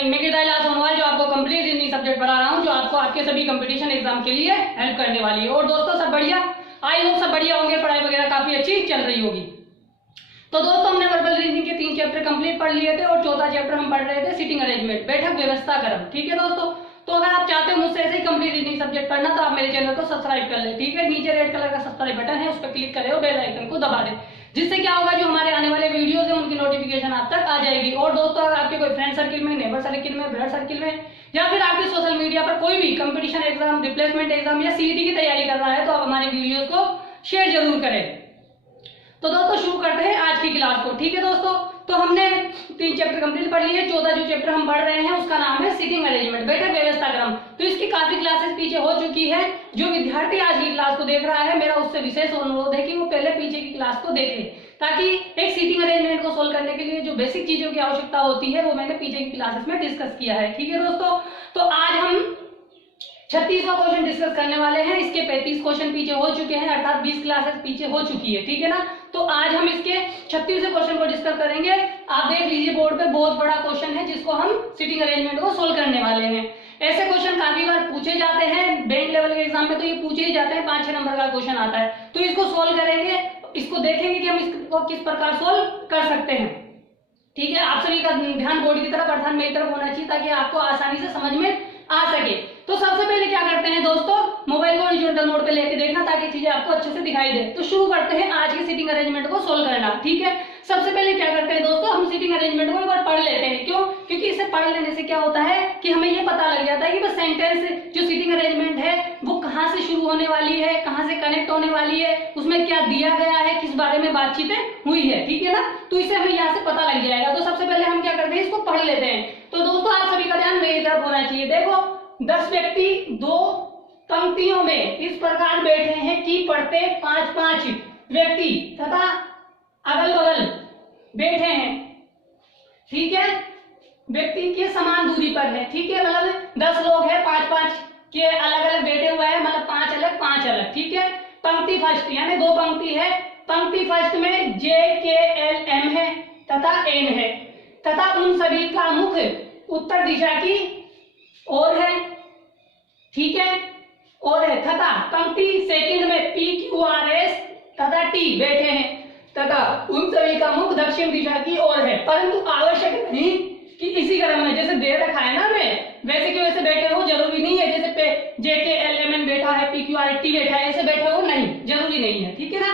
Morning. मैं गिरदाइला सोनवाल जो आपको कंप्लीट रीजनिंग सब्जेक्ट पढ़ा रहा हूँ, जो आपको आपके सभी कंपटीशन एग्जाम के लिए हेल्प करने वाली है। और दोस्तों सब बढ़िया, आई होप सब बढ़िया होंगे, पढ़ाई वगैरह काफी अच्छी चल रही होगी। तो दोस्तों हमने वर्बल रीजनिंग के 3 चैप्टर कंप्लीट पढ़ लिए थे और चौथा चैप्टर हम पढ़ रहे थे सिटिंग अरेंजमेंट, बैठक व्यवस्था क्रम। ठीक है दोस्तों, तो अगर आप चाहते हो मुझसे ऐसे ही कंप्लीट रीजनिंग सब्जेक्ट पढ़ना तो आप मेरे चैनल को सब्सक्राइब कर ले। ठीक है, नीचे रेड कलर का सब्सक्राइब बटन है, उस पर क्लिक करें और बेल आइकन को दबा दें, जिससे क्या होगा जो हमारे आने वाले वीडियोस है उनकी नोटिफिकेशन आप तक आ जाएगी। और दोस्तों अगर आपके कोई फ्रेंड सर्किल में, नेबर सर्किल में, ब्लड सर्किल में या फिर आपके सोशल मीडिया पर कोई भी कंपटीशन एग्जाम, रिप्लेसमेंट एग्जाम या सीईटी की तैयारी कर रहा है तो आप हमारे वीडियोस को शेयर जरूर करें। तो दोस्तों शुरू करते हैं आज की क्लास को। ठीक है दोस्तों, तो हमने 3 चैप्टर कंप्लीट पढ़ लिए। 14 जो चैप्टर हम पढ़ रहे हैं उसका नाम है सिटिंग अरेंजमेंट, बैठक व्यवस्था क्रम। तो इसकी काफी क्लासेस पीछे हो चुकी है। जो विद्यार्थी आज की क्लास को देख रहा है, मेरा उससे विशेष अनुरोध है कि वो पहले पीछे की क्लास को देखे, ताकि एक सिटिंग अरेंजमेंट को सोल्व करने के लिए जो बेसिक चीजों की आवश्यकता होती है वो मैंने पीछे की क्लासेस में डिस्कस किया है। ठीक है दोस्तों, तो आज हम 36वां क्वेश्चन डिस्कस करने वाले हैं। इसके 35 क्वेश्चन पीछे हो चुके हैं, अर्थात 20 क्लासेस पीछे हो चुकी है। ठीक है ना, तो आज हम इसके 36वें क्वेश्चन को डिस्कस करेंगे। आप देख लीजिए बोर्ड पे, बहुत बड़ा क्वेश्चन है जिसको हम सिटिंग अरेंजमेंट को सोल्व करने वाले हैं। ऐसे क्वेश्चन काफी बार पूछे जाते हैं, बैंक लेवल के एग्जाम में तो ये पूछे ही जाते हैं, 5-6 नंबर का क्वेश्चन आता है। तो इसको सोल्व करेंगे, इसको देखेंगे कि हम इसको किस प्रकार सोल्व कर सकते हैं। ठीक है, आप सभी का ध्यान बोर्ड की तरफ अर्थात मेरी तरफ होना चाहिए, ताकि आपको आसानी से समझ में आ सके। तो सबसे पहले क्या करते हैं दोस्तों, मोबाइल को हॉरिजॉन्टल मोड पे लेके देखना ताकि चीजें आपको अच्छे से दिखाई दे। तो शुरू करते हैं आज की सिटिंग अरेंजमेंट को सोल्व करना। ठीक है, सबसे पहले क्या करते हैं दोस्तों, हम सिटिंग अरेंजमेंट को एक बार पढ़ लेते हैं। क्यों? क्योंकि इसे पढ़ लेने से क्या होता है कि हमें ये पता लग जाता है कि बस सेंटेंस जो सिटिंग अरेंजमेंट है वो कहाँ से शुरू होने वाली है, कहाँ से कनेक्ट होने वाली है, उसमें क्या दिया गया है, किस बारे में बातचीतें हुई है। ठीक है ना, तो इसे हमें यहाँ से पता लग जाएगा। तो सबसे पहले हम क्या करते हैं, इसको पढ़ लेते हैं। तो दोस्तों आप सभी का ध्यान मेरी तरफ होना चाहिए। देखो 10 व्यक्ति 2 पंक्तियों में इस प्रकार बैठे हैं कि प्रत्येक 5-5 व्यक्ति तथा अगल बगल बैठे हैं। ठीक है, व्यक्ति के समान दूरी पर है। ठीक है, मतलब 10 लोग हैं, 5-5 के अलग अलग बैठे हुए हैं, मतलब 5 अलग 5 अलग। ठीक है, पंक्ति फर्स्ट यानी 2 पंक्ति है। पंक्ति फर्स्ट में JKLM है तथा N है, तथा उन सभी का मुख उत्तर दिशा की और है। ठीक है, और है तथा पंक्ति सेकंड में PQRS तथा T बैठे हैं, तथा उन सभी का मुख दक्षिण दिशा की ओर है। परंतु आवश्यक नहीं कि इसी क्रम में, जैसे दे रखा है ना हमें, वैसे के वैसे बैठे हो, जरूरी नहीं है। जैसे पे JKLM बैठा है, PQRT बैठा है, ऐसे बैठे हो नहीं, जरूरी नहीं है। ठीक है ना,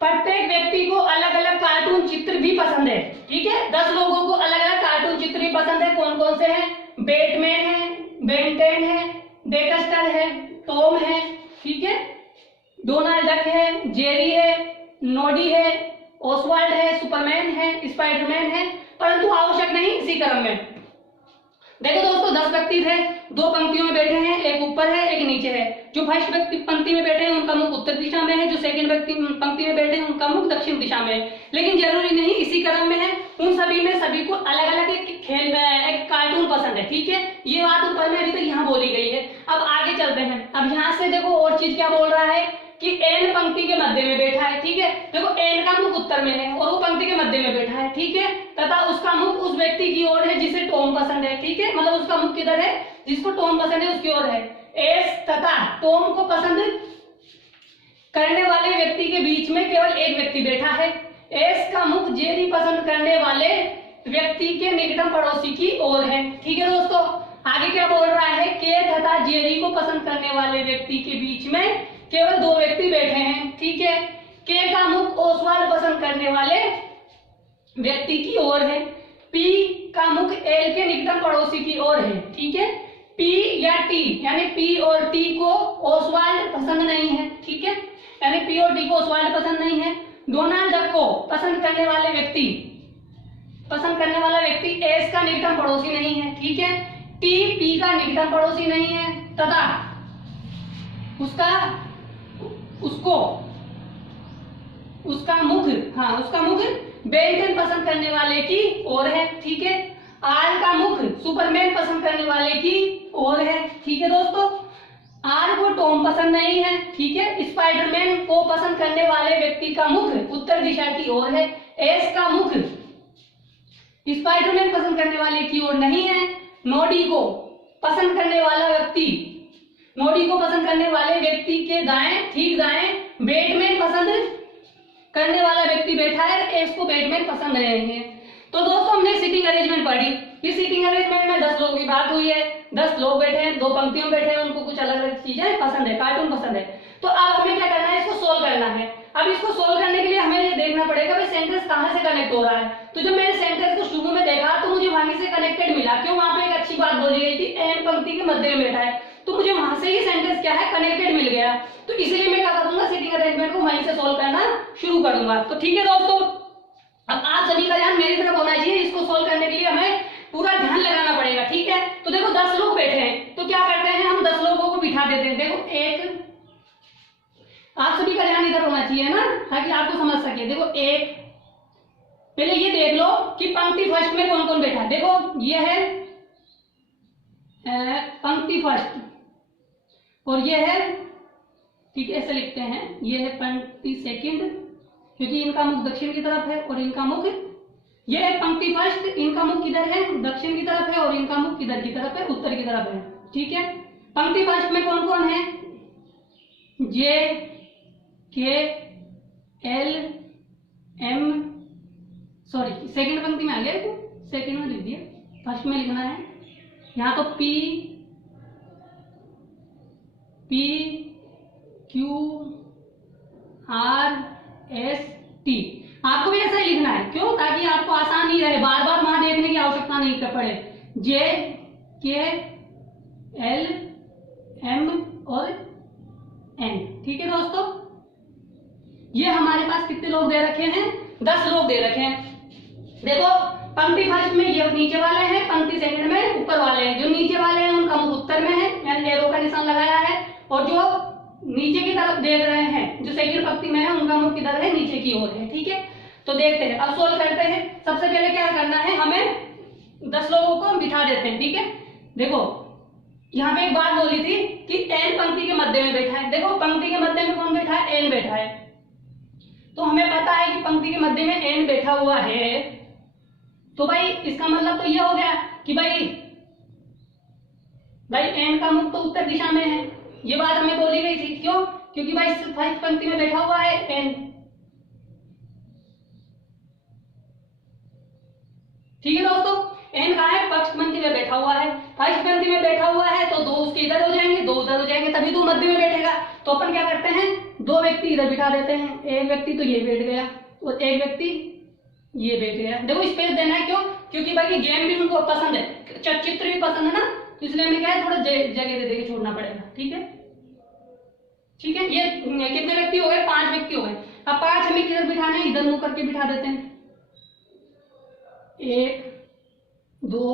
प्रत्येक व्यक्ति को अलग अलग कार्टून चित्र भी पसंद है। ठीक है, 10 लोगों को अलग अलग कार्टून चित्र भी पसंद है। कौन कौन से हैं? बैटमैन है, बेंटेन है, डेक्स्टर है, टॉम है, ठीक है, डोनाल्ड डक है, जेरी है, नोडी है, ओसवाल्ड है, सुपरमैन है, स्पाइडरमैन है, परंतु आवश्यक नहीं इसी क्रम में। देखो दोस्तों 10 व्यक्ति थे, 2 पंक्तियों में बैठे हैं, एक ऊपर है एक नीचे है। जो फर्स्ट व्यक्ति पंक्ति में बैठे हैं उनका मुख उत्तर दिशा में है, जो सेकंड व्यक्ति पंक्ति में बैठे हैं उनका मुख दक्षिण दिशा में है। लेकिन जरूरी नहीं इसी क्रम में है, उन सभी में सभी को अलग अलग एक खेल में एक कार्टून पसंद है। ठीक है, ये बात ऊपर में अभी तक यहाँ बोली गई है। अब आगे चलते हैं। अब यहाँ से देखो और चीज क्या बोल रहा है कि N पंक्ति के मध्य में बैठा है। ठीक है, देखो N का मुख उत्तर में है और वो पंक्ति के मध्य में बैठा है। ठीक है, तथा उसका मुख उस व्यक्ति की ओर है जिसे टॉम पसंद है। ठीक है, मतलब उसका मुख किधर है, जिसको टॉम पसंद है उसकी ओर है। एस तथा टॉम को पसंद करने वाले व्यक्ति के बीच में केवल एक व्यक्ति बैठा है। एस का मुख जेरी पसंद करने वाले व्यक्ति के निकटतम पड़ोसी की ओर है। ठीक है दोस्तों, आगे क्या बोल रहा है, के तथा जेरी को पसंद करने वाले व्यक्ति के बीच में केवल 2 व्यक्ति बैठे हैं। ठीक है, के का मुख ओसवाल्ड पसंद करने वाले व्यक्ति की ओर है। पी का मुख एल के निकटतम पड़ोसी की ओर है। ठीक है, पी या टी यानी पी और टी को ओसवाल्ड पसंद नहीं है। ठीक है, यानी पी और टी को ओसवाल्ड पसंद नहीं है। डोनाल्ड डक को पसंद करने वाला व्यक्ति एस का निकटतम पड़ोसी नहीं है। ठीक है, टी पी का निकटतम पड़ोसी नहीं है, तथा उसका मुख बेंटेन पसंद करने वाले की ओर है। ठीक है, आर का मुख सुपरमैन पसंद करने वाले की ओर है। ठीक है दोस्तों, आर को टॉम पसंद नहीं है। ठीक है, स्पाइडरमैन को पसंद करने वाले व्यक्ति का मुख उत्तर दिशा की ओर है। एस का मुख स्पाइडरमैन पसंद करने वाले की ओर नहीं है। नोडी को पसंद करने वाला व्यक्ति, नोडी को पसंद करने वाले व्यक्ति के दाएं, ठीक दाएं बैटमैन पसंद करने वाला व्यक्ति बैठा है, एस को बैटमैन पसंद नहीं है। तो दोस्तों हमने सीटिंग अरेंजमेंट पढ़ी। इस सीटिंग अरेंजमेंट में 10 लोगों की बात हुई है, 10 लोग बैठे हैं, 2 पंक्तियों में बैठे हैं, उनको कुछ अलग अलग चीजें पसंद है, कार्टून पसंद है। तो अब हमें क्या करना है, इसको सोल्व करना है। अब इसको सोल्व करने के लिए हमें ये देखना पड़ेगा भाई सेंटेंस कहाँ से कनेक्ट हो रहा है। तो जब मैंने सेंटेंस को शुरू में देखा तो मुझे वहीं से कनेक्टेड मिला, क्यों, वहां पे एक अच्छी बात बोली गई थी, एन पंक्ति के मध्य में बैठा है, तो मुझे वहां से ही सेंटेंस क्या है, कनेक्टेड मिल गया। तो इसलिए मैं क्या करूंगा, सीटिंग अरेंजमेंट को वहीं से सोल्व करना शुरू करूंगा। तो ठीक है दोस्तों, अब आप सभी का ध्यान मेरी तरफ होना चाहिए। इसको सोल्व करने के लिए हमें पूरा ध्यान लगाना पड़ेगा, ठीक है। तो देखो 10 लोग बैठे हैं, तो क्या करते हैं, हम 10 लोगों को बिठा देते हैं। देखो एक, आप सभी का ध्यान इधर होना चाहिए ना, ताकि आपको समझ सके। देखो एक, पहले ये देख लो कि पंक्ति फर्स्ट में कौन कौन बैठा है। देखो ये है पंक्ति फर्स्ट, और ये है, ठीक है, ऐसे लिखते हैं, ये है पंक्ति सेकंड, क्योंकि इनका मुख दक्षिण की तरफ है और इनका मुख, ये है पंक्ति फर्स्ट, इनका मुख किधर है, दक्षिण की तरफ है, और इनका मुख किधर की तरफ है, उत्तर की तरफ है, ठीक है। पंक्ति फर्स्ट में कौन कौन है, जे, के, एल, एम, सॉरी सेकंड पंक्ति में आ गया, सेकंड में लिख दिया, फर्स्ट में लिखना है। यहाँ तो P, P, Q, R, S, T, आपको भी ऐसा ही लिखना है, क्यों, ताकि आपको आसान ही रहे, बार बार वहां देखने की आवश्यकता नहीं पड़े। जे, के, एल, एम और एन, ठीक है दोस्तों। ये हमारे पास कितने लोग दे रखे हैं, 10 लोग दे रखे हैं। देखो पंक्ति फर्स्ट में ये नीचे वाले हैं, पंक्ति सेकंड में ऊपर वाले हैं। जो नीचे वाले हैं उनका मुख उत्तर में है, यानी एरो का निशान लगाया है, और जो नीचे की तरफ देख रहे हैं, जो सेकंड पंक्ति में है, उनका मुख किधर है, नीचे की ओर है, ठीक है। तो देखते हैं, अब सोल्व करते हैं। सबसे पहले क्या करना है, हमें 10 लोगों को बिठा देते हैं, ठीक है। देखो यहाँ पे एक बात बोली थी कि एन पंक्ति के मध्य में बैठा है। देखो पंक्ति के मध्य में कौन बैठा है, एन बैठा है। तो हमें पता है कि पंक्ति के मध्य में एन बैठा हुआ है, तो भाई इसका मतलब तो ये हो गया कि भाई एन का मुख तो उत्तर दिशा में है। ये बात हमें बोली गई थी, क्यों, क्योंकि भाई फर्स्ट पंक्ति में बैठा हुआ है एन, ठीक है दोस्तों। एन कहाँ है, फर्स्ट पंक्ति में बैठा हुआ है, फर्स्ट पंक्ति में बैठा हुआ है, तो 2 उसके इधर हो जाएंगे, 2 उधर हो जाएंगे, तभी तो मध्य में बैठेगा। तो अपन क्या करते हैं, 2 व्यक्ति इधर बिठा देते हैं, एक व्यक्ति तो ये बैठ गया और एक व्यक्ति ये बैठ गया। देखो स्पेस देना है, क्यों, क्योंकि भाई गेम भी उनको पसंद है, चित्र भी पसंद है ना, तो इसलिए हमें क्या है, थोड़ा जगह दे के छोड़ना पड़ेगा, ठीक है, ठीक है। ये कितने व्यक्ति हो गए, 5 व्यक्ति हो गए। अब 5 हमें किधर बिठाने, इधर मुंह करके बिठा देते हैं, 1, 2,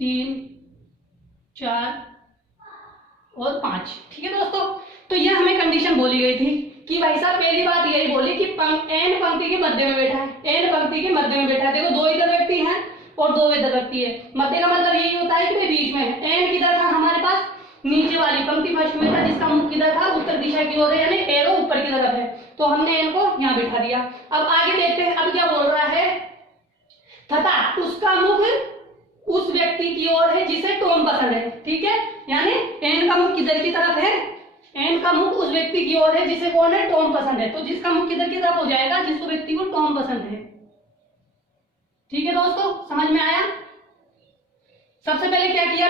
3, 4 और 5, ठीक है दोस्तों। तो ये हमें कंडीशन बोली गई थी कि भाई साहब पहली बात यही बोली कि एन पंक्ति के मध्य में बैठा है, एन पंक्ति के मध्य में बैठा है। देखो 2 इधर व्यक्ति हैं और 2 इधर व्यक्ति है, मध्य का मतलब यही होता है कि बीच में है। एन किधर था हमारे पास, नीचे वाली पंक्ति फर्स्ट में था, जिसका मुख किधर था, उत्तर दिशा की ओर है, यानी एरो ऊपर की तरफ है, तो हमने एन को यहाँ बिठा दिया। अब आगे देखते हैं, अब क्या बोल रहा है, तथा उसका मुख उस व्यक्ति की ओर है जिसे टॉम पसंद है, ठीक है, यानी एन का मुख किधर की तरफ है, एन का मुख उस व्यक्ति की ओर है जिसे कौन है, टॉम पसंद है। तो जिसका मुख किधर की तरफ हो जाएगा, जिसको व्यक्ति को टॉम पसंद है, ठीक है दोस्तों, समझ में आया। सबसे पहले क्या किया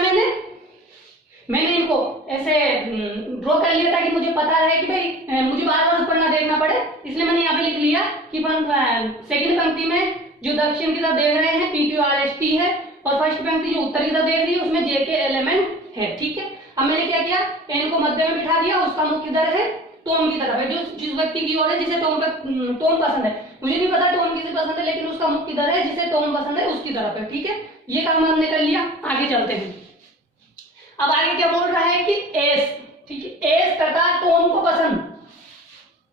मैंने इनको ऐसे ड्रॉ कर लिया ताकि मुझे पता रहे कि भाई मुझे बार बार ऊपर ना देखना पड़े, इसलिए मैंने यहाँ पे लिख लिया कि सेकंड पंक्ति में जो दक्षिण की तरफ देख रहे हैं P Q R S T है, और फर्स्ट पंक्ति जो उत्तर की तरफ देख रही है उसमें जे के एलिमेंट है, ठीक है। अब मैंने क्या किया, एन को मध्य में बिठा दिया, उसका मुख किधर है, टॉम की तरफ है, जो जिस व्यक्ति की ओर है जिसे टॉम पसंद है। मुझे नहीं पता टॉम किसे पसंद है, लेकिन उसका मुख किधर है, जिसे टॉम पसंद है उसकी तरफ है, ठीक है। ये काम हमने कर लिया, आगे चलते हैं। अब आगे क्या बोल रहा है कि एस, ठीक है, एस तथा टॉम को पसंद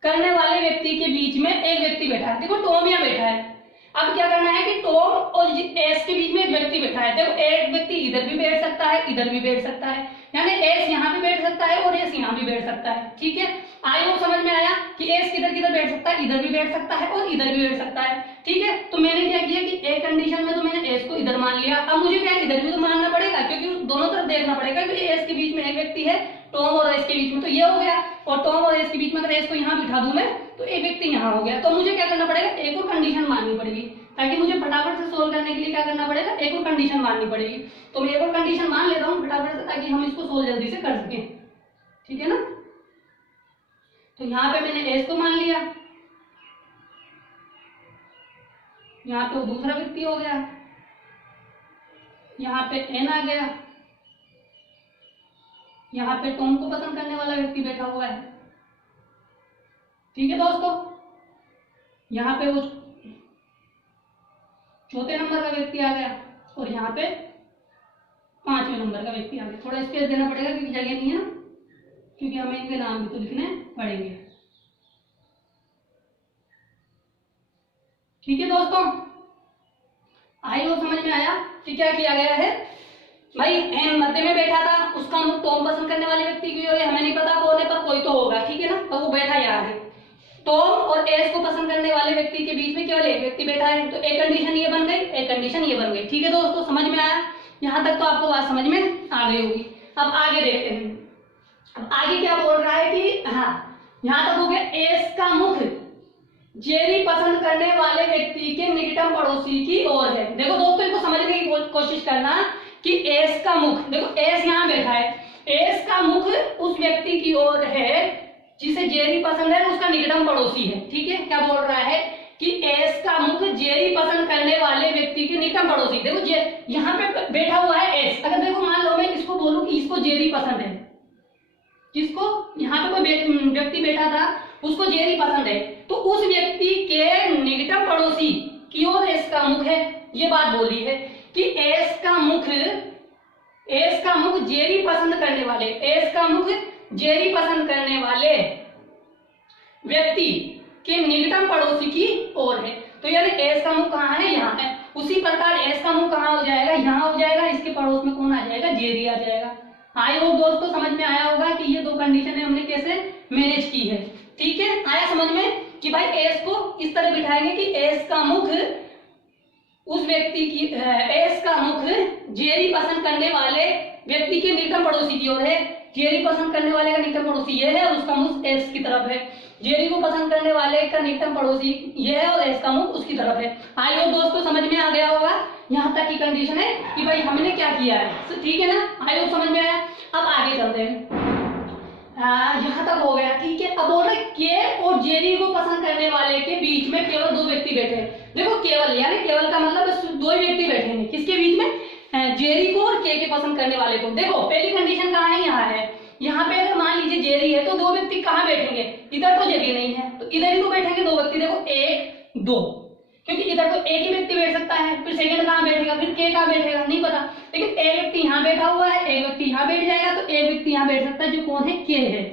करने वाले व्यक्ति के बीच में एक व्यक्ति बैठा है। देखो टॉम यहाँ बैठा है, अब क्या करना है कि टॉम और एस के बीच में एक व्यक्ति बैठा है। देखो एक व्यक्ति इधर भी बैठ सकता है, इधर भी बैठ सकता है, यानी एस यहाँ पे बैठ सकता है और एस यहाँ भी बैठ सकता है। ठीक है, आई होप समझ में आया कि एस किधर किधर बैठ सकता है, इधर भी बैठ सकता है और इधर भी बैठ सकता है। ठीक है, तो मैंने क्या किया कि एक कंडीशन में तो मैंने एस को इधर मान लिया, अब मुझे क्या इधर भी तो मानना पड़ेगा, क्योंकि दोनों तरफ देखना पड़ेगा कि एस के बीच में एक व्यक्ति है, टॉम और एस के बीच में, तो ये हो गया, और टॉम और एस के बीच में अगर एस को यहाँ बिठा दूं मैं तो एक व्यक्ति यहाँ हो गया। तो मुझे क्या करना पड़ेगा, एक और कंडीशन माननी पड़ेगी, ताकि मुझे फटाफट से सोल्व करने के लिए क्या करना पड़ेगा, एक और कंडीशन माननी पड़ेगी। तो मैं एक और कंडीशन मान लेता हूँ फटाफट से, ताकि हम इसको सोल्व जल्दी से कर सकें। ठीक है ना, तो यहाँ पे मैंने एस को मान लिया, यहाँ पे वो दूसरा व्यक्ति हो गया, यहाँ पे एन आ गया, यहाँ पे टॉम को पसंद करने वाला व्यक्ति बैठा हुआ है। ठीक है दोस्तों, यहाँ पे वो चौथे नंबर का व्यक्ति आ गया और यहाँ पे 5वें नंबर का व्यक्ति आ गया। थोड़ा स्पेस देना पड़ेगा क्योंकि जगह नहीं है ना, क्योंकि हमें इनके नाम भी तो लिखने पड़ेंगे। ठीक है दोस्तों, आई होप समझ में आया कि क्या किया गया है। भाई एन मध्य में बैठा था, उसका मुख टॉम पसंद करने वाले व्यक्ति की ओर है, हमें नहीं पता कोने पर कोई तो होगा। ठीक है ना, तो वो बैठा यहाँ है, टॉम और एस को पसंद करने वाले व्यक्ति के बीच में केवल एक व्यक्ति बैठा है, तो एक कंडीशन ये बन गई, एक कंडीशन ये बन गई। ठीक है दोस्तों, समझ में आया, यहाँ तक तो आपको बात समझ में आ गई होगी। अब आगे देखते हैं, अब आगे क्या बोल रहा है कि हाँ, यहाँ तक हो गया, एस का मुख जेरी पसंद करने वाले व्यक्ति के निकटतम पड़ोसी की ओर है। देखो दोस्तों, इनको समझने की कोशिश करना कि एस का मुख, देखो एस यहाँ बैठा है, एस का मुख उस व्यक्ति की ओर है जिसे जेरी पसंद है, उसका निकटतम पड़ोसी है। ठीक है, क्या बोल रहा है कि एस का मुख जेरी पसंद करने वाले व्यक्ति के निकटतम पड़ोसी। देखो यहाँ पे बैठा हुआ है एस, अगर देखो मान लो मैं इसको बोलूं कि इसको जेरी पसंद है, जिसको यहाँ पे कोई व्यक्ति बैठा था उसको जेरी पसंद है, तो उस व्यक्ति के निकटतम पड़ोसी की ओर एस का मुख है। ये बात बोली है कि एस का मुख जेरी पसंद करने वाले, एस का मुख जेरी पसंद करने वाले व्यक्ति के निकटतम पड़ोसी की ओर है। तो यानी एस का मुख कहाँ है, यहाँ है। उसी प्रकार एस का मुख कहाँ हो जाएगा, यहाँ हो जाएगा, इसके पड़ोस में कौन आ जाएगा, जेरी आ जाएगा। आई होप दोस्तों समझ में आया होगा कि ये दो कंडीशन है हमने कैसे मैनेज की है। ठीक है, आया समझ में कि भाई एस को इस तरह बिठाएंगे कि एस का मुख उस व्यक्ति की, एस का मुख जेरी पसंद करने वाले व्यक्ति के निकटतम पड़ोसी की ओर है। जेरी पसंद करने वाले का निकटतम पड़ोसी ये है और उसका मुख एस की तरफ है। जेरी को पसंद करने वाले का निकटतम पड़ोसी ये है और एस का मुख उसकी तरफ है। आई होप दोस्तों समझ में आ गया होगा, यहाँ तक की कंडीशन है कि भाई हमने क्या किया है। ठीक है ना, आई होप समझ में आया। अब आगे चलते हैं, यहाँ तक हो गया। ठीक है, अब बोल रहे के और जेरी को पसंद करने वाले के बीच में केवल दो व्यक्ति बैठे हैं। देखो केवल, यानी केवल का मतलब बस दो ही व्यक्ति बैठे हैं, किसके बीच में, जेरी को और के पसंद करने वाले को। देखो पहली कंडीशन कहाँ है, यहाँ है। यहाँ पे अगर मान लीजिए जेरी है तो दो व्यक्ति कहाँ बैठेंगे, इधर तो जगह नहीं है तो इधर ही तो बैठेंगे दो व्यक्ति। देखो एक दो, क्योंकि इधर तो एक ही व्यक्ति बैठ सकता है, फिर सेकंड कहाँ बैठेगा, फिर के कहाँ बैठेगा नहीं पता, लेकिन एक व्यक्ति यहाँ बैठा हुआ है, एक व्यक्ति यहाँ बैठ जाएगा, तो एक व्यक्ति यहाँ बैठ सकता है जो कौन है, के है।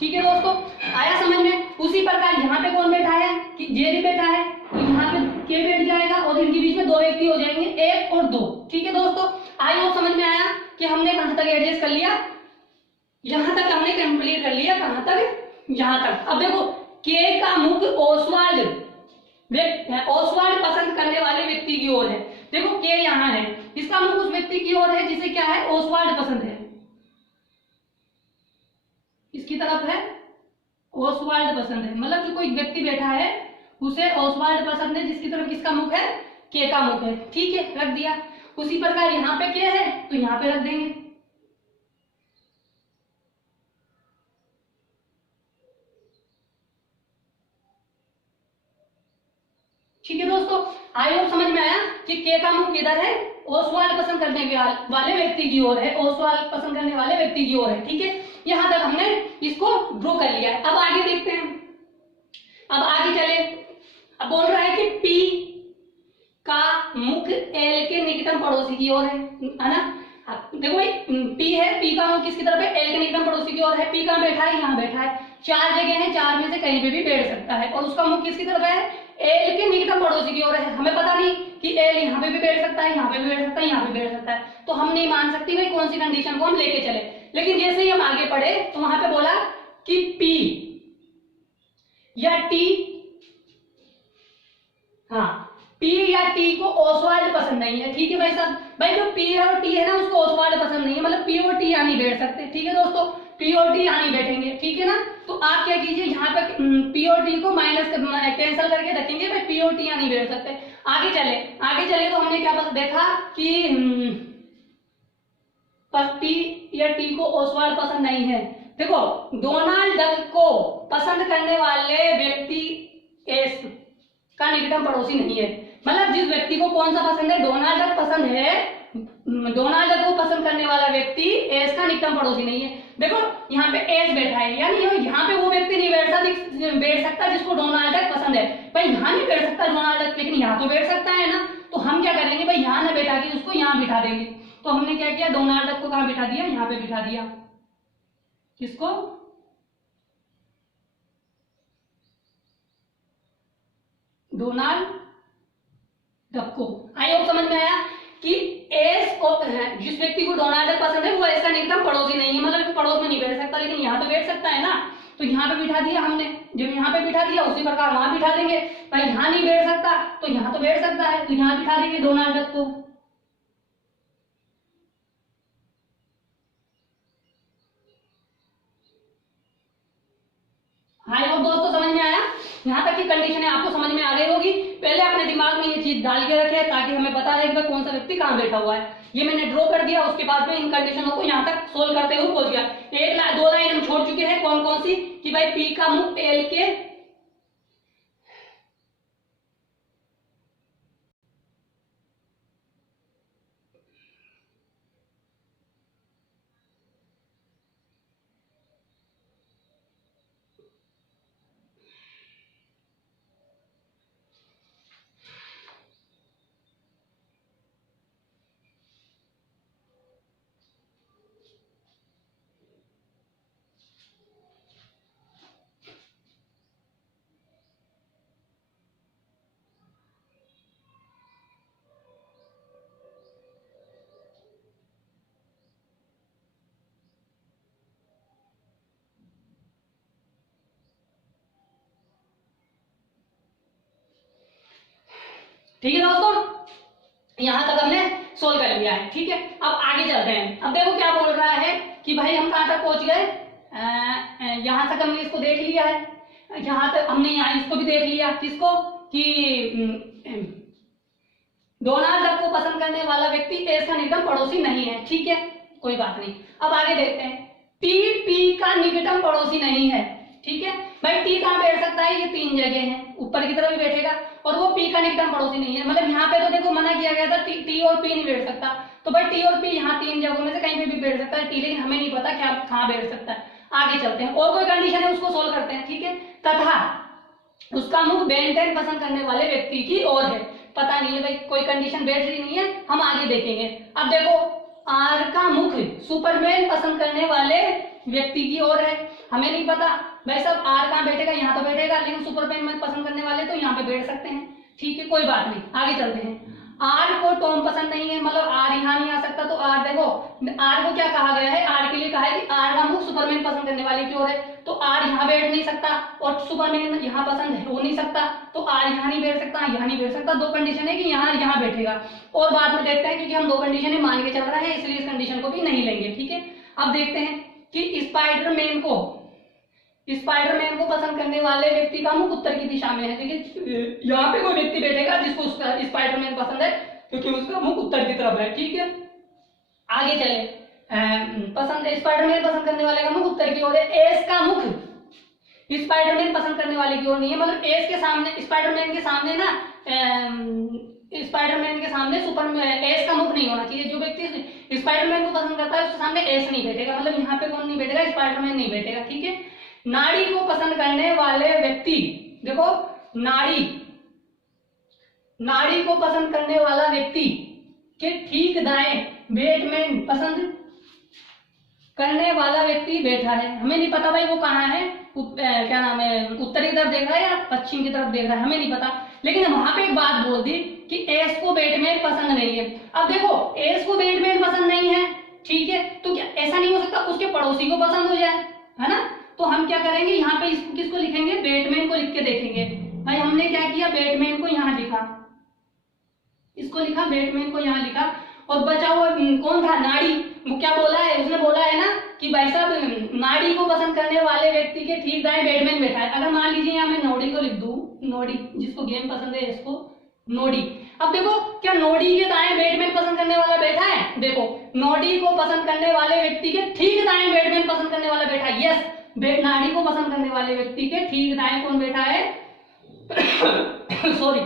ठीक है दोस्तों, आया समझ में। उसी प्रकार यहाँ पे कौन बैठा है, कि जेरी बैठा है, तो यहाँ पे के बैठ जाएगा और इनके बीच में दो व्यक्ति हो जाएंगे, एक और दो। ठीक है दोस्तों, आई वो समझ में आया कि हमने कहां तक एडजस्ट कर लिया, यहां तक हमने कंप्लीट कर लिया, कहां तक, यहां तक। अब देखो के का मुख ओसवाल्ड पसंद करने वाले व्यक्ति की ओर है। देखो के यहाँ है, इसका मुख उस व्यक्ति की ओर है जिसे क्या है, ओसवाल्ड पसंद है, इसकी तरफ है, ओसवाल्ड पसंद है, मतलब जो कोई व्यक्ति बैठा है उसे ओसवाल्ड पसंद है, जिसकी तरफ किसका मुख है, के का मुख है। ठीक है, रख दिया। उसी प्रकार यहाँ पे के है तो यहाँ पे रख देंगे। ठीक है दोस्तों, आई होप समझ में आया कि के का मुख किधर है, ओसवाल्ड पसंद करने वाले व्यक्ति की ओर है, ओसवाल्ड पसंद करने वाले व्यक्ति की ओर है। ठीक है, यहां तक हमने इसको ड्रॉ कर लिया है। अब आगे देखते हैं, अब आगे चले। अब बोल रहा है कि पी का मुख एल के निकटतम पड़ोसी की ओर है ना। देखो भाई पी है, पी का मुख किसकी तरफ है, एल के निकटतम पड़ोसी की ओर है। पी कहाँ बैठा है, यहाँ बैठा है, चार जगह है, चार में से कहीं पे भी बैठ सकता है और उसका मुख किसकी तरफ है, एल के निकटतम पड़ोसी की ओर है। हमें पता नहीं कि एल यहाँ पे भी बैठ सकता है, यहाँ पे भी बैठ सकता है, यहाँ पे बैठ सकता है, तो हम नहीं मान सकती भाई कौन सी कंडीशन को हम लेके चले। लेकिन जैसे ही हम आगे पढ़े तो वहां पे बोला कि P या T, हाँ P या T को ओसवाल्ड पसंद नहीं है। ठीक है भाई साहब, भाई जो P और T है ना उसको ओसवाल्ड पसंद नहीं है, मतलब P और T यहाँ नहीं बैठ सकते। ठीक है दोस्तों, P और T यहाँ नहीं बैठेंगे। ठीक है ना, तो आप क्या कीजिए यहाँ पे P और T को माइनस कैंसिल करके रखेंगे, भाई P और T यहाँ नहीं बैठ सकते। आगे चले तो हमने क्या बस देखा कि P या T को ओसवाल्ड पसंद नहीं है। देखो डोनाल्ड डक को पसंद करने वाले व्यक्ति एस का निकटतम पड़ोसी नहीं है। मतलब जिस व्यक्ति को कौन सा पसंद है, डोनाल्ड डक पसंद है, डोनाल्ड डक को पसंद करने वाला व्यक्ति एस का निकटतम पड़ोसी नहीं है। देखो यहाँ पे एस बैठा है, यानी यहाँ पे वो व्यक्ति नहीं बैठ सकता जिसको डोनाल्ड डक पसंद है। भाई यहाँ नहीं बैठ सकता डोनाल्ड डक, लेकिन यहाँ तो बैठ सकता है ना, तो हम क्या करेंगे भाई यहाँ ना बैठा के उसको यहाँ बिठा देंगे। तो हमने क्या किया, डोनाल्ड डक को कहाँ बिठा दिया, यहाँ पे बिठा दिया। किसको, डोनाल्ड डक को। आई होप समझ में आया कि एस को, जिस व्यक्ति को डोनाल्ड डक पसंद है वो एस का निकटतम पड़ोसी नहीं है, मतलब पड़ोस में नहीं बैठ सकता, लेकिन यहाँ तो बैठ सकता है ना, तो यहाँ पे बिठा दिया हमने। जब यहाँ पे बिठा दिया उसी प्रकार वहां बिठा देंगे। भाई यहाँ नहीं बैठ सकता तो यहाँ तो बैठ सकता है, तो यहाँ बिठा देंगे डोनाल्ड डक को। हाँ वो दोस्तों समझ में आया, यहाँ तक की कंडीशन है आपको समझ में आ गई होगी। पहले अपने दिमाग में ये चीज डाल के रखे ताकि हमें पता रहे कि कौन सा व्यक्ति कहाँ बैठा हुआ है। ये मैंने ड्रॉ कर दिया, उसके बाद में इन कंडीशनों को यहाँ तक सोल्व करते हुए पहुंच गया। दो लाइन हम छोड़ चुके हैं, कौन कौन सी, कि भाई P का मुख L के ठीक है दोस्तों, यहां तक हमने सोल्व कर लिया है। ठीक है, अब आगे चलते हैं। अब देखो क्या बोल रहा है कि भाई हम कहां तक पहुंच गए, यहां तक हमने इसको देख लिया है, यहां तक हमने यहाँ इसको भी देख लिया, किसको, कि डोनाल्ड डक को पसंद करने वाला व्यक्ति एस का निकटतम पड़ोसी नहीं है। ठीक है, कोई बात नहीं। अब आगे देखते हैं, P का निकटतम पड़ोसी नहीं है। ठीक है भाई, T कहाँ बैठ सकता है, ये तीन जगह हैं, ऊपर की तरफ भी बैठेगा, और वो P का निकटतम पड़ोसी नहीं है। मतलब यहाँ पे तो देखो मना किया गया था T और P नहीं बैठ सकता, तो भाई T और P यहाँ तीन जगहों में से कहीं पे भी बैठ सकता है T, लेकिन हमें नहीं पता क्या कहाँ बैठ सकता है। आगे चलते हैं, और कोई कंडीशन है उसको सोल्व करते हैं। ठीक है, तथा उसका मुख बेन 10 पसंद करने वाले व्यक्ति की ओर है। पता नहीं है भाई, कोई कंडीशन बैठ रही नहीं है, हम आगे देखेंगे। अब देखो R का मुख सुपरमैन पसंद करने वाले व्यक्ति की ओर है, हमें नहीं पता भाई साहब R कहाँ बैठेगा, यहाँ तो बैठेगा, लेकिन सुपरमैन पसंद करने वाले तो यहाँ पे बैठ सकते हैं। ठीक है, कोई बात नहीं, आगे चलते हैं। R को टॉम पसंद नहीं है, मतलब R यहाँ नहीं आ सकता, तो R देखो R को क्या कहा गया है, R के लिए कहा है कि R का मुख सुपरमैन पसंद करने वाले की ओर है, तो R यहाँ बैठ नहीं सकता और सुपरमैन यहाँ पसंद हो नहीं सकता, तो R यहाँ नहीं बैठ सकता, यहाँ नहीं बैठ सकता। दो कंडीशन है कि यहाँ बैठेगा, और बाद में देखते हैं क्योंकि हम दो कंडीशन मान के चल रहे हैं, इसलिए इस कंडीशन को भी नहीं लेंगे। ठीक है, अब देखते हैं कि स्पाइडरमैन को पसंद करने वाले व्यक्ति का मुख उत्तर की दिशा में है। देखिए यहाँ पे कोई व्यक्ति बैठेगा जिसको स्पाइडरमैन पसंद है, क्योंकि उसका मुख उत्तर की तरफ है। ठीक है, आगे चले, स्पाइडरमैन पसंद करने वाले का मुख उत्तर की ओर है। एस का मुख स्पाइडरमैन पसंद करने वाले की ओर नहीं है, मतलब एस के सामने, स्पाइडरमैन के सामने ना, स्पाइडरमैन के सामने सुपरमैन एस का मुख नहीं होना चाहिए। जो व्यक्ति स्पाइडरमैन को पसंद करता है उसके सामने एस नहीं बैठेगा, मतलब यहाँ पे कौन नहीं बैठेगा, स्पाइडरमैन नहीं बैठेगा। ठीक है, नाड़ी को पसंद करने वाले व्यक्ति, देखो नाड़ी को पसंद करने वाला व्यक्ति के ठीक दाएं बैटमैन पसंद करने वाला व्यक्ति बैठा है। हमें नहीं पता भाई वो कहाँ है, क्या नाम है, उत्तरी की तरफ देख रहा है या पश्चिम की तरफ देख रहा है, हमें नहीं पता। लेकिन वहां पे एक बात बोल दी कि एस को बैटमैन पसंद नहीं है। अब देखो एस को बैटमैन पसंद नहीं है, ठीक है, तो क्या ऐसा नहीं हो सकता उसके पड़ोसी को पसंद हो जाए, है ना? तो हम क्या करेंगे यहाँ पे इसको किसको लिखेंगे, बैटमैन को लिख के देखेंगे। भाई हमने क्या किया, बैटमैन को यहाँ लिखा, इसको लिखा, बैटमैन को यहाँ लिखा, और बचा हुआ कौन था, नाड़ी। वो क्या बोला है, उसने बोला है ना कि भाई साहब नाड़ी को पसंद करने वाले व्यक्ति के ठीक दाएं बैटमैन बैठा है। अगर मान लीजिए यहाँ मैं नोडी को लिख दूं, नोडी जिसको गेम पसंद है इसको नोडी। अब देखो क्या नोडी के दाएं बैटमैन पसंद करने वाला बैठा है, देखो नोडी को पसंद करने वाले व्यक्ति के ठीक दाएं बैटमैन पसंद करने वाला बैठा है। यस, नाड़ी को पसंद करने वाले व्यक्ति के ठीक दाएं कौन बैठा है सॉरी,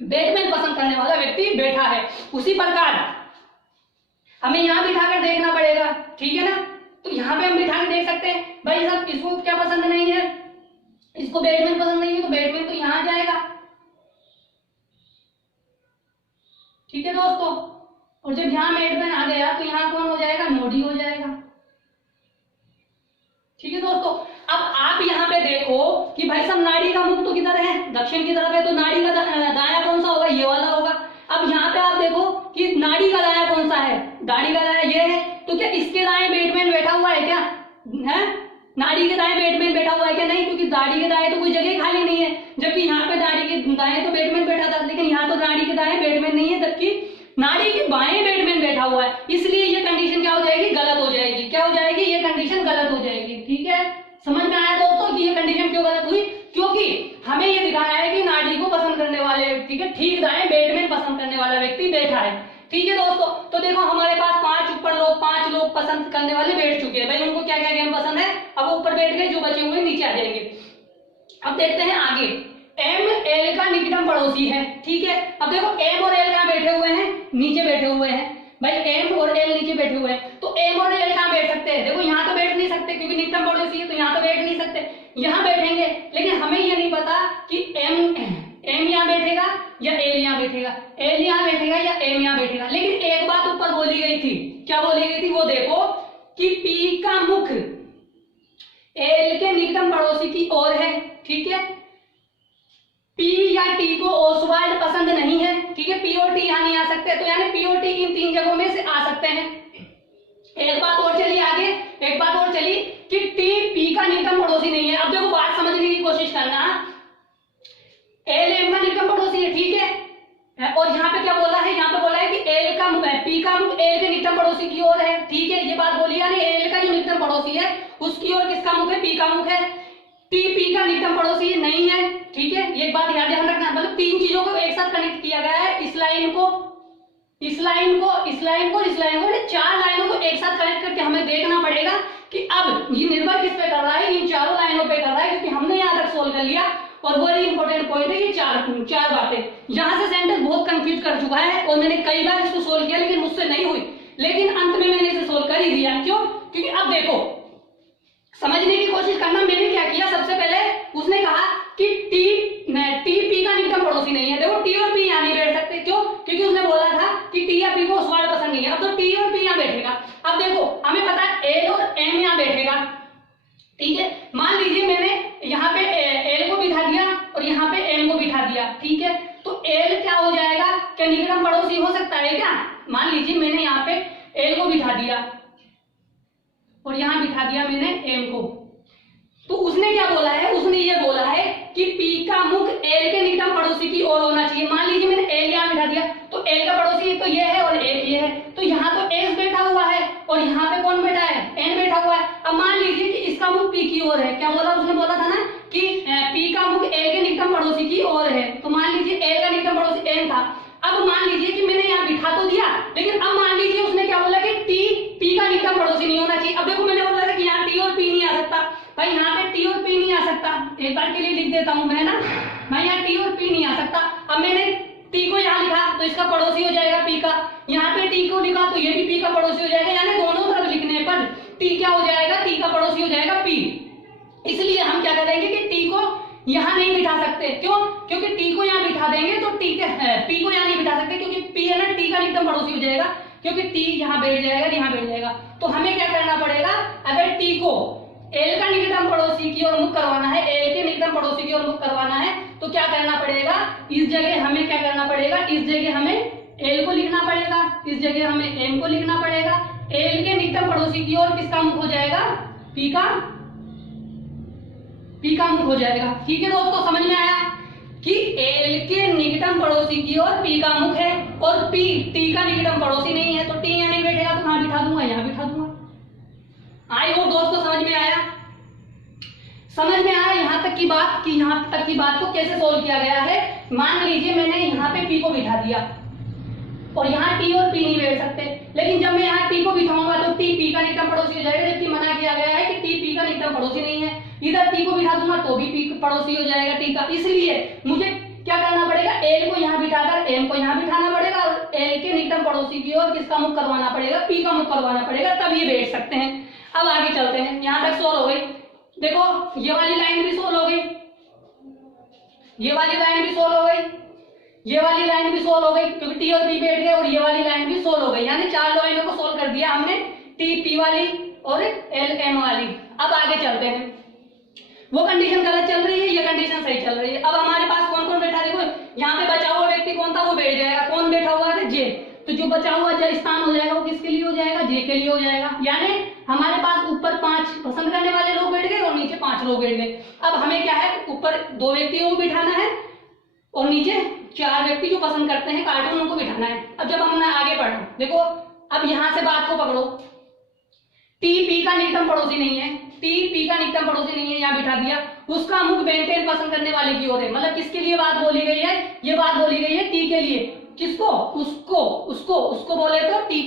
बैटमैन पसंद करने वाला व्यक्ति बैठा है। उसी प्रकार हमें यहाँ बिठा कर देखना पड़ेगा, ठीक है ना? तो यहाँ पे हम बिठा कर देख सकते हैं भाई साहब इसको क्या पसंद नहीं है, इसको बैटमैन पसंद नहीं है, तो बैटमैन तो यहाँ जाएगा, ठीक है दोस्तों। और जब यहाँ बैटमैन आ गया तो यहाँ कौन हो जाएगा, नोडी हो जाएगा, ठीक है दोस्तों। अब आप यहाँ पे देखो कि भाई साहब नाड़ी का मुख तो किधर है, दक्षिण की तरफ है, तो नाड़ी का दाया कौन सा होगा, ये वाला होगा। अब यहाँ पे आप देखो कि नाड़ी का दाया कौन सा है, नाड़ी का दाया ये है, तो क्या इसके दाएं बैटमैन बैठा हुआ है क्या, है? नाड़ी के दाएं बैटमैन बैठा हुआ है क्या, नहीं, क्योंकि नाड़ी के दाएं तो कोई जगह खाली नहीं है। जबकि यहाँ पे नाड़ी के दाएं तो बैटमैन बैठा था, लेकिन यहाँ तो नाड़ी के दाएं बैटमैन नहीं है, जबकि नाड़ी के बाएं बैटमैन बैठा हुआ है। इसलिए ये कंडीशन क्या हो जाएगी, गलत हो जाएगी। क्या हो जाएगी, ये कंडीशन गलत हो जाएगी, ठीक है? समझ में आया दोस्तों कि ये कंडीशन क्यों गलत हुई? क्योंकि हमें ये दिखाना है कि नाड़ी को पसंद करने वाले व्यक्ति के ठीक दाएं बैटमैन पसंद करने वाला व्यक्ति बैठा है, ठीक है दोस्तों। तो देखो हमारे पास पांच लोग पसंद करने वाले बैठ चुके हैं। भाई उनको क्या क्या गेम पसंद है, अब वो ऊपर बैठ गए, जो बचे हुए नीचे आ जाएंगे। अब देखते हैं आगे, एम एल का निकटतम पड़ोसी है, ठीक है। अब देखो एम और एल कहाँ बैठे हुए हैं, नीचे बैठे हुए हैं। भाई एम और एल नीचे बैठे हुए हैं, तो एम और एल कहाँ बैठ सकते हैं, देखो यहाँ तो बैठ नहीं सकते क्योंकि निकटतम पड़ोसी है, तो यहाँ तो बैठ नहीं सकते, यहाँ बैठेंगे। लेकिन हमें ये नहीं पता कि एम यहाँ बैठेगा या एल यहाँ बैठेगा, एल यहाँ बैठेगा या एम यहाँ बैठेगा। लेकिन एक बात ऊपर बोली गई थी, क्या बोली गई थी, वो देखो कि पी का मुख एल के निकटतम पड़ोसी की ओर है, ठीक है। पी या टी को ओसवाल्ड पसंद नहीं है, ठीक है, पी और टी यहाँ नहीं आ सकते, तो यानी पी और टी इन तीन जगहों में से आ सकते हैं। एक बात और चली आगे, एक बात और चली कि टी पी का निकटतम पड़ोसी नहीं है। अब देखो बात समझने की कोशिश करना, एल एम का निकटतम पड़ोसी है, ठीक है, और यहाँ पे क्या बोला है, यहाँ पे बोला है कि एल का पी का मुख एल के निकटतम पड़ोसी की ओर है, ठीक है, ये बात बोली, यानी एल का जो निकटतम पड़ोसी है उसकी ओर किसका मुख है, पी का मुख है। टी पी का निकटतम पड़ोसी नहीं है, ठीक है, ये बात ध्यान रखना। मतलब तीन चीजों को एक साथ कनेक्ट किया गया है, इस लाइन को, इस लाइन को, इस लाइन को, इस लाइन को, चार लाइनों को एक साथ कनेक्ट करके हमें देखना पड़ेगा कि अब ये निर्भर किस पे कर रहा है, इन चारों लाइनों पे कर रहा है, क्योंकि हमने यहाँ तक सोल्व कर लिया। और वेरी इंपॉर्टेंट पॉइंट है ये चार बातें। यहाँ से सेंटेंस बहुत कंफ्यूज कर चुका है और मैंने कई बार इसको सोल्व किया लेकिन मुझसे नहीं हुई, लेकिन अंत में मैंने इसे सोल्व कर ही दिया। क्यों? क्योंकि अब देखो समझने की कोशिश करना। मैंने क्या किया, सबसे पहले उसने कहा कि टी पी का निकटतम पड़ोसी नहीं है। देखो टी और पी यहाँ नहीं बैठ सकते, क्यों? क्योंकि उसने बोला था कि टी या पी को ओसवाल्ड पसंद नहीं है। अब तो टी और पी यहाँ बैठेगा। अब देखो हमें पता है एल और एम यहाँ बैठेगा, ठीक है। मान लीजिए मैंने यहाँ पे एल को बिठा दिया और यहाँ पे एम को बिठा दिया, ठीक है, तो एल क्या हो जाएगा, क्या निकटतम पड़ोसी हो सकता है क्या? मान लीजिए मैंने यहाँ पे एल को बिठा दिया और यहाँ बिठा दिया मैंने एम को, तो उसने क्या बोला है, उसने ये बोला है कि पी का मुख एल के निकटतम पड़ोसी की ओर होना चाहिए। मान लीजिए मैंने एल यहाँ बिठा दिया, तो एल का पड़ोसी एक तो ये है और एक ये है, तो यहाँ तो एस बैठा हुआ है और यहाँ पे कौन बैठा है, एन बैठा हुआ है। अब मान लीजिए कि इसका मुख पी की ओर है, क्या बोला उसने, बोला था ना कि पी का मुख एल के निकटतम पड़ोसी की ओर है, तो मान लीजिए एल का निकटतम पड़ोसी एन था। अब मान लीजिए कि मैंने यहाँ बिठा तो दिया, लेकिन अब मान लीजिए उसने क्या बोला कि टी पी का निकटतम पड़ोसी नहीं होना चाहिए। अब देखो मैंने बोला था कि यहाँ टी और पी नहीं आ सकता, भाई यहाँ पे टी और पी नहीं आ सकता, एक बार के लिए लिख देता हूँ मैं ना, भाई यहाँ टी और पी नहीं आ सकता। अब मैंने टी को यहाँ लिखा तो इसका पड़ोसी हो जाएगा पी का, यहाँ पे टी को लिखा तो ये भी पी का पड़ोसी हो जाएगा, यानी दोनों तरफ लिखने पर टी क्या हो जाएगा, टी का पड़ोसी हो जाएगा पी। इसलिए हम क्या करेंगे कि टी को यहाँ नहीं बिठा सकते, क्यों? क्योंकि टी को यहाँ बिठा देंगे तो टी के पी को यहाँ नहीं बिठा सकते, क्योंकि पी है ना टी का निकटतम पड़ोसी हो जाएगा, क्योंकि टी यहाँ बैठ जाएगा, यहाँ बैठ जाएगा। तो हमें क्या करना पड़ेगा, अगर टी को एल का निकटतम पड़ोसी की ओर मुख करवाना है, एल के निकटतम पड़ोसी की ओर मुख करवाना है, तो क्या करना पड़ेगा, इस जगह हमें क्या करना पड़ेगा, इस जगह हमें एल को लिखना पड़ेगा, इस जगह हमें एम को लिखना पड़ेगा। एल के निकटतम पड़ोसी की ओर किसका मुख हो जाएगा, पी का मुख हो जाएगा। ठीक है दोस्तों, समझ में आया कि एल के निकटतम पड़ोसी की ओर पी का मुख है और पी टी का निकटतम पड़ोसी नहीं है, तो टी यहाँ नहीं बैठेगा तो कहां बिठा दूंगा, यहाँ बिठा दूंगा। आई होप दोस्तों समझ में आया, समझ में आया यहाँ तक की बात, कि यहाँ तक की बात को कैसे सोल्व किया गया है। मान लीजिए मैंने यहाँ पे पी को बिठा दिया और यहाँ टी और पी नहीं बैठ सकते, लेकिन जब मैं यहाँ टी को बिठाऊंगा तो टी पी का निकटतम पड़ोसी हो जाएगा, जबकि मना किया गया है कि टी पी का निकटतम पड़ोसी नहीं है। इधर टी को बिठा दूंगा तो भी पी पड़ोसी हो जाएगा टी का, इसलिए मुझे क्या करना पड़ेगा, एल को यहाँ बिठाकर एम को यहाँ बिठाना पड़ेगा और एल के निकटतम पड़ोसी की ओर किसका मुख करवाना पड़ेगा, पी का मुख करवाना पड़ेगा, तब ये बैठ सकते हैं। अब आगे चलते हैं, यहाँ तक सोल्व हो गई। देखो ये वाली लाइन भी सोल्व हो गई, ये वाली लाइन भी सोल्व हो गई, ये वाली लाइन भी सोल्व हो गई, क्योंकि टी और पी बैठ गए, और ये वाली लाइन भी सोल्व हो गई, यानी 4 लाइनों को सोल्व कर दिया हमने, टी पी वाली और एल एम वाली। अब आगे चलते हैं, वो कंडीशन गलत चल रही है, ये कंडीशन सही चल रही है। अब हमारे पास कौन कौन बैठा, देखो यहाँ पे बचा हुआ व्यक्ति कौन था, वो बैठ जाएगा। कौन बैठा हुआ था, जे, तो जो बचा हुआ स्थान हो जाएगा वो किसके लिए हो जाएगा, जे के लिए हो जाएगा। यानी हमारे पास ऊपर 5 पसंद करने वाले लोग बैठ गए और नीचे 5 लोग बैठ गए। अब हमें क्या है, ऊपर 2 व्यक्तियों को बिठाना है और नीचे 4 व्यक्ति जो पसंद करते हैं कार्टून, उनको बिठाना है। अब जब हमने आगे पढ़ा, देखो अब यहां से बात को पकड़ो, टी पी का निकटतम पड़ोसी नहीं है, टी पी का निकटतम पड़ोसी नहीं है, यहाँ बिठा दिया। उसका मुख बेंटेन पसंद करने वाले की ओर है, मतलब किसके लिए बात बोली गई है, ये बात बोली गई है टी के लिए। किसको, उसको बोले तो टी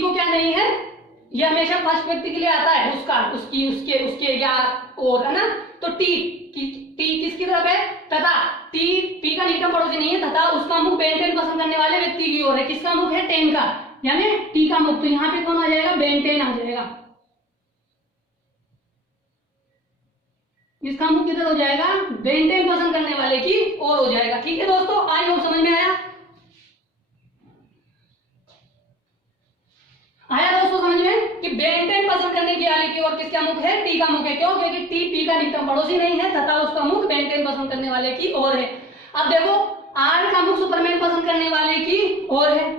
को क्या नहीं है, ये हमेशा फर्स्ट व्यक्ति के लिए आता है, उसका, उसकी, उसके या और, है ना। तो टी किसकी तरफ है, तथा टी पी का निकटतम पड़ोसी नहीं है, तथा उसका मुख बेंटेन पसंद करने वाले व्यक्ति की ओर है। किसका मुख है, टेन का, यानी टी का मुख। तो यहाँ पे कौन आ जाएगा, बेंटेन आ जाएगा। इसका मुख किधर हो जाएगा, बेंटेन पसंद करने वाले की ओर हो जाएगा। ठीक है दोस्तों, आई होप समझ में आया दोस्तों, समझ में कि बेंटेन पसंद करने की वाले की ओर किसका मुख है, टी का मुख है। क्यों, क्योंकि टी पी का निकटतम पड़ोसी नहीं है तथा उसका मुख बेंटेन पसंद करने वाले की ओर है। अब देखो आर का मुख सुपरमैन पसंद करने वाले की ओर है।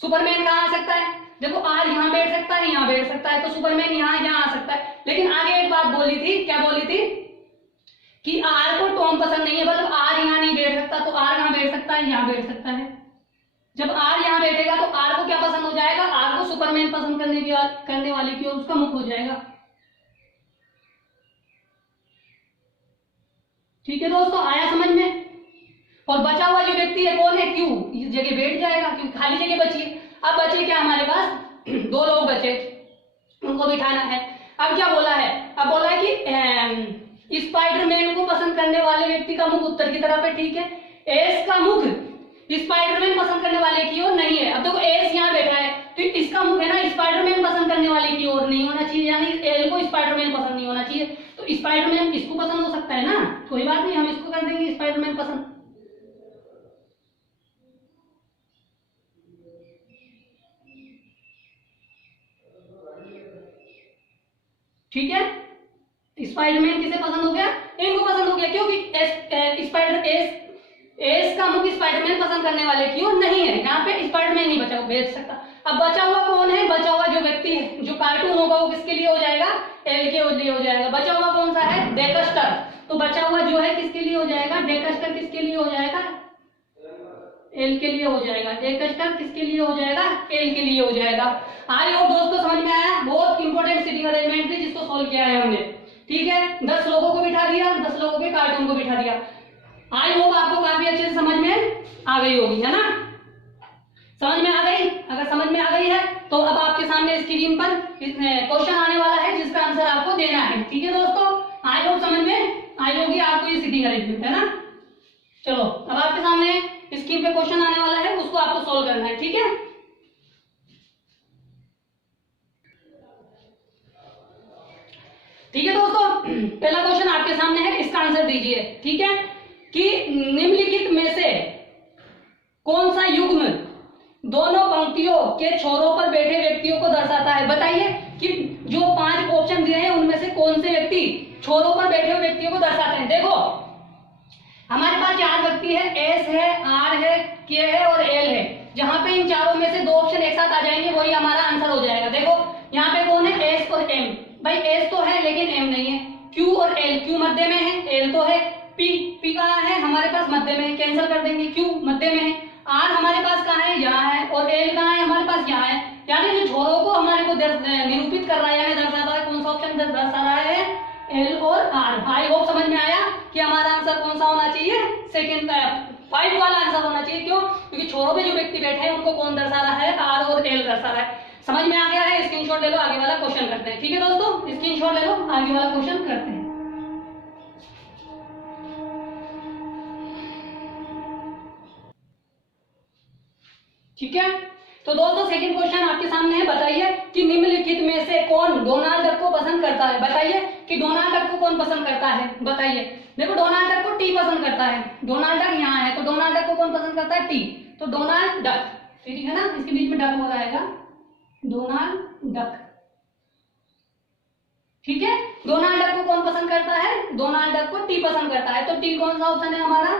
सुपरमैन कहाँ आ सकता है, देखो आर यहाँ बैठ सकता है, यहाँ बैठ सकता है, तो सुपरमैन यहाँ आ सकता है। लेकिन आगे एक बात बोली थी, क्या बोली थी, कि आर को टॉम पसंद नहीं है, मतलब आर यहाँ नहीं बैठ सकता, तो आर कहाँ बैठ सकता है, यहाँ बैठ सकता है। जब आर यहाँ बैठेगा तो आर को क्या पसंद हो जाएगा, आर को सुपरमैन पसंद करने वाले की ओर उसका मुख हो जाएगा। ठीक है दोस्तों, आया समझ में। और बचा हुआ जो व्यक्ति है कौन है, क्यू, इस जगह बैठ जाएगा क्योंकि खाली जगह बची है। अब बचे क्या हमारे पास, 2 लोग बचे, उनको बिठाना है। अब क्या बोला है, अब बोला है कि स्पाइडरमैन को पसंद करने वाले व्यक्ति का मुख उत्तर की तरफ है। ठीक है, एस का मुख स्पाइडरमैन पसंद करने वाले की ओर नहीं है। अब देखो एस यहाँ बैठा है तो इसका मुख है ना स्पाइडरमैन पसंद करने वाले की ओर नहीं होना चाहिए, यानी एल को स्पाइडरमैन पसंद नहीं होना चाहिए। तो स्पाइडरमैन इसको पसंद हो सकता है ना, कोई बात नहीं, हम इसको कर देंगे स्पाइडरमैन पसंद। ठीक है, स्पाइडरमैन किसे पसंद हो गया, इनको पसंद हो गया, क्योंकि स्पाइडर एस का मुख स्पाइडरमैन पसंद करने वाले की ओर नहीं है, यहाँ पे स्पाइडरमैन नहीं बचा भेज सकता। अब बचा हुआ कौन है, बचा हुआ जो व्यक्ति है, जो कार्टून होगा वो किसके लिए हो जाएगा, एल के लिए हो जाएगा। बचा हुआ कौन सा है, डेक्स्टर, तो बचा हुआ जो है किसके लिए हो जाएगा, डेक्स्टर किसके लिए हो जाएगा, एल के लिए हो जाएगा। डेक्स्टर किसके लिए हो जाएगा, एल के लिए हो जाएगा। आई होप दोस्तों समझ में आया, बहुत इंपॉर्टेंट सीटिंग अरेंजमेंट थी जिसको सोल्व किया है हमने। ठीक है, 10 लोगों को बिठा दिया, 10 लोगों के कार्टून को बिठा दिया। आई होप आपको काफी अच्छे से समझ में आ गई होगी, है ना। समझ में आ गई, अगर समझ में आ गई है तो अब आपके सामने स्क्रीन पर क्वेश्चन आने वाला है जिसका आंसर आपको देना है। ठीक है दोस्तों, आई होप समझ में आई होगी आपको ये सीटिंग अरेंजमेंट, है ना। चलो अब आपके सामने स्क्रीन पे क्वेश्चन आने वाला है, उसको आपको सोल्व करना है। ठीक है, ठीक है दोस्तों, पहला क्वेश्चन आपके सामने है, इसका आंसर दीजिए। ठीक है, कि निम्नलिखित में से कौन सा युग्म दोनों पंक्तियों के छोरों पर बैठे व्यक्तियों को दर्शाता है। बताइए कि जो 5 ऑप्शन दिए हैं उनमें से कौन से व्यक्ति छोरों पर बैठे हुए व्यक्तियों को दर्शाते हैं। देखो हमारे पास 4 व्यक्ति है, एस है, आर है, के है और एल है। जहां पे इन चारों में से 2 ऑप्शन एक साथ आ जाएंगे वही हमारा आंसर हो जाएगा। देखो यहाँ पे कौन है, एस और एम। भाई एस तो है लेकिन एम नहीं है। क्यू और एल, क्यू मध्य में है, एल तो है। पी, पी कहाँ है, हमारे पास मध्य में है, कैंसिल कर देंगे, क्यू मध्य में है। आर हमारे पास कहाँ है, यहाँ है। और एल कहाँ है, हमारे पास यहाँ है। यानी जो छोरों को हमारे को निरूपित कर रहा है यानी दर्शा रहा है, कौन सा ऑप्शन दर्शा रहा है, एल और आर। आई होप समझ में आया कि हमारा आंसर कौन सा होना चाहिए, सेकंड 5 वाला आंसर होना चाहिए। क्यों, क्योंकि छोरों पे जो व्यक्ति बैठे हैं उनको कौन दर्शा रहा है, आर और एल दर्शा रहा है। समझ में आ गया है, स्क्रीनशॉट ले लो, आगे वाला क्वेश्चन करते हैं। ठीक है दोस्तों, स्क्रीनशॉट ले लो, आगे वाला क्वेश्चन करते हैं। ठीक है, तो दोस्तों सेकंड क्वेश्चन आपके सामने है। बताइए कि निम्नलिखित में से कौन डोनाल्ड डक को पसंद करता है। बताइए कि डोनाल्ड डक को कौन पसंद करता है। बताइए, देखो डोनाल्ड डक को टी पसंद करता है। डोनाल्ड डक यहाँ है तो डोनाल्ड डक को कौन पसंद करता है, टी। तो डोनाल्ड डक, ठीक है ना, इसके बीच में डक हो जाएगा, डोनाल्ड डक। ठीक है, डोनाल्ड डक को कौन पसंद करता है, डोनाल्ड डक को टी पसंद करता है। तो टी कौन सा ऑप्शन है हमारा,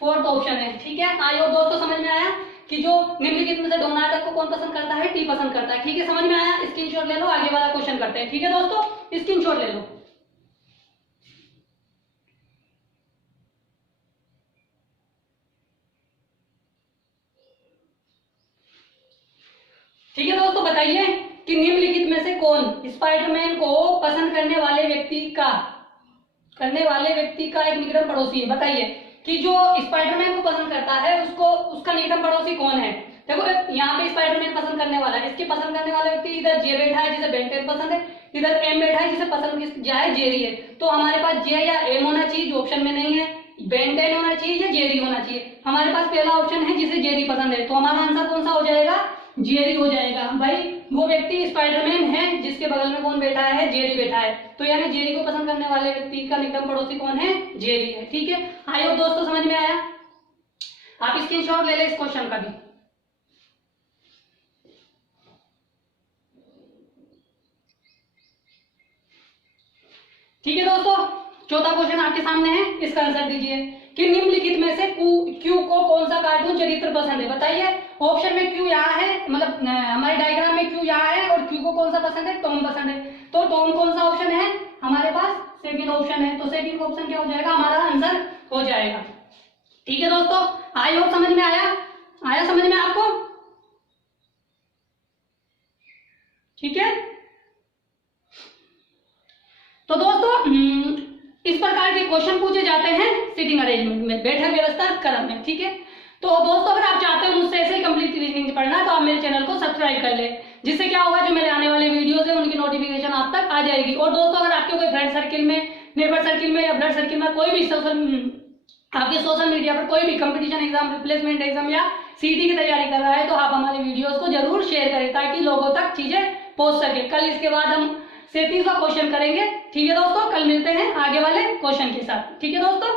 4th ऑप्शन है। ठीक है, आइए दोस्तों समझ में आया कि जो निम्नलिखित में से डोनाल्ड डक को कौन पसंद करता है, टी पसंद करता है। ठीक है, समझ में आया, स्क्रीनशॉट ले लो, आगे वाला क्वेश्चन करते हैं। ठीक है दोस्तों, स्क्रीनशॉट ले लो। ठीक है दोस्तों, बताइए कि निम्नलिखित में से कौन स्पाइडरमैन को पसंद करने वाले व्यक्ति का एक निकटतम पड़ोसी है। बताइए कि जो स्पाइडरमैन को पसंद करता है उसको उसका निकटतम पड़ोसी कौन है। देखो यहाँ पे स्पाइडरमैन पसंद करने वाला है, इसके पसंद करने वाला व्यक्ति इधर जे बैठा है जिसे बेन 10 पसंद है, इधर एम बैठा है जिसे पसंद क्या है, जेरी है। तो हमारे पास जे या एम होना चाहिए जो ऑप्शन में नहीं है, बेन 10 होना चाहिए या जेरी होना चाहिए। हमारे पास पहला ऑप्शन है जिसे जेरी पसंद है, तो हमारा आंसर कौन सा हो जाएगा, जेरी हो जाएगा। भाई वो व्यक्ति स्पाइडरमैन है जिसके बगल में कौन बैठा है, जेरी बैठा है। तो यानी जेरी को पसंद करने वाले व्यक्ति का निकटतम पड़ोसी कौन है, जेरी है। ठीक है, आई होप दोस्तों समझ में आया। आप स्क्रीनशॉट ले ले इस क्वेश्चन का भी। ठीक है दोस्तों, चौथा क्वेश्चन आपके सामने है, इसका आंसर दीजिए कि निम्नलिखित में से क्यू को कौन सा कार्टून चरित्र पसंद है। बताइए, ऑप्शन में क्यू यहाँ है, मतलब हमारे डायग्राम में क्यू यहाँ है और क्यू को कौन सा पसंद है, टॉम पसंद है। तो टॉम कौन सा ऑप्शन है हमारे पास, सेकंड ऑप्शन है। तो सेकंड ऑप्शन क्या हो जाएगा, हमारा आंसर हो जाएगा। ठीक है दोस्तों, आई होप समझ में आया समझ में आपको। ठीक है, तो दोस्तों इस प्रकार के क्वेश्चन पूछे जाते हैं सीटिंग अरेंजमेंट में, बैठक व्यवस्था क्रम में। ठीक है, तो दोस्तों अगर आप चाहते हो मुझसे ऐसे ही कंप्लीट रीजनिंग पढ़ना तो आप मेरे चैनल को सब्सक्राइब कर ले, जिससे क्या होगा जो मेरे आने वाले वीडियोस है उनकी नोटिफिकेशन आप तक आ जाएगी। और दोस्तों अगर आपके कोई फ्रेंड सर्किल में, नेबर सर्किल में या ब्लड सर्किल में कोई भी आपके सोशल मीडिया पर कोई भी कंपटीशन एग्जाम, रिप्लेसमेंट एग्जाम या सीटी की तैयारी कर रहा है तो आप हमारे वीडियोस को जरूर शेयर करें ताकि लोगों तक चीजें पहुंच सके। कल इसके बाद हम 37वां क्वेश्चन करेंगे। ठीक है दोस्तों, कल मिलते हैं आगे वाले क्वेश्चन के साथ। ठीक है दोस्तों।